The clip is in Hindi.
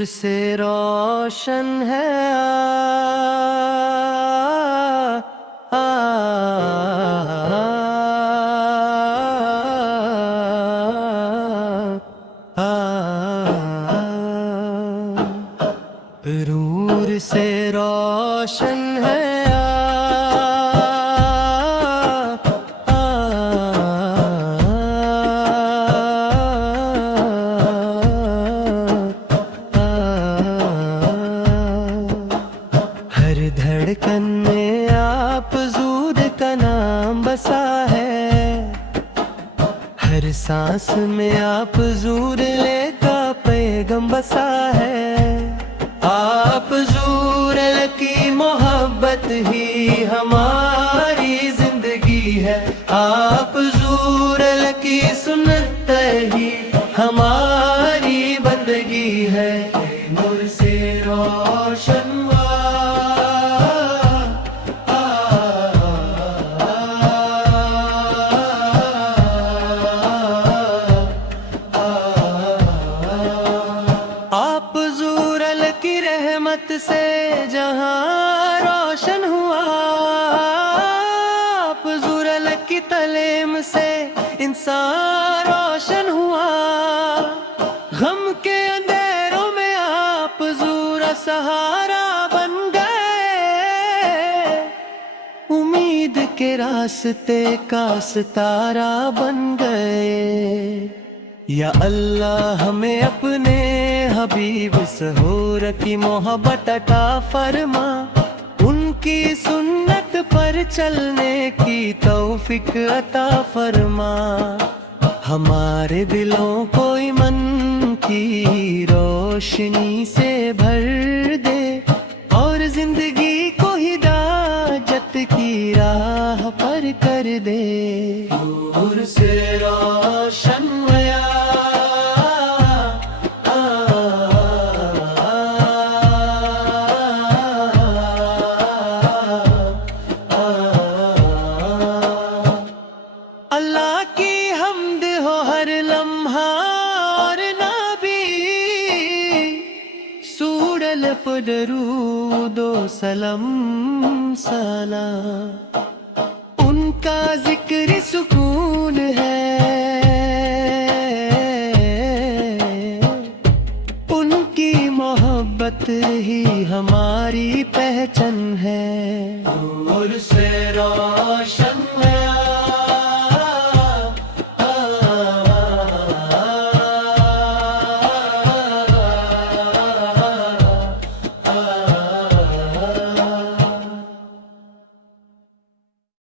नूर से रोशन है आ, आ, नूर से रोशन है धड़कन में आप हुजूर का नाम बसा है, हर सांस में आप हुजूर का पैगम बसा है। आप हुजूर की मोहब्बत ही हमारी जिंदगी है, आप हुजूर की सुन्नत ही हमारी बंदगी है। नूर से रोशन रहमत से जहां रोशन हुआ, आप हुजूर की तलीम से इंसान रोशन हुआ। गम के अंधेरों में आप हुजूर सहारा बन गए, उम्मीद के रास्ते का सितारा बन गए। या अल्लाह हमें अपने हबीब सहूर की मोहब्बत अता फरमा, उनकी सुन्नत पर चलने की तौफीक अता फरमा। हमारे दिलों को ईमान की रोशनी से भर दे और जिंदगी को हिदायत की राह पर कर दे। नूर से रोशन अल्लाह की हम्द हो हर लम्हा और नबी सूरल पदरूदो सलम सला, उनका जिक्र सुकून है, उनकी मोहब्बत ही हमारी पहचान है। नूर से रोशन है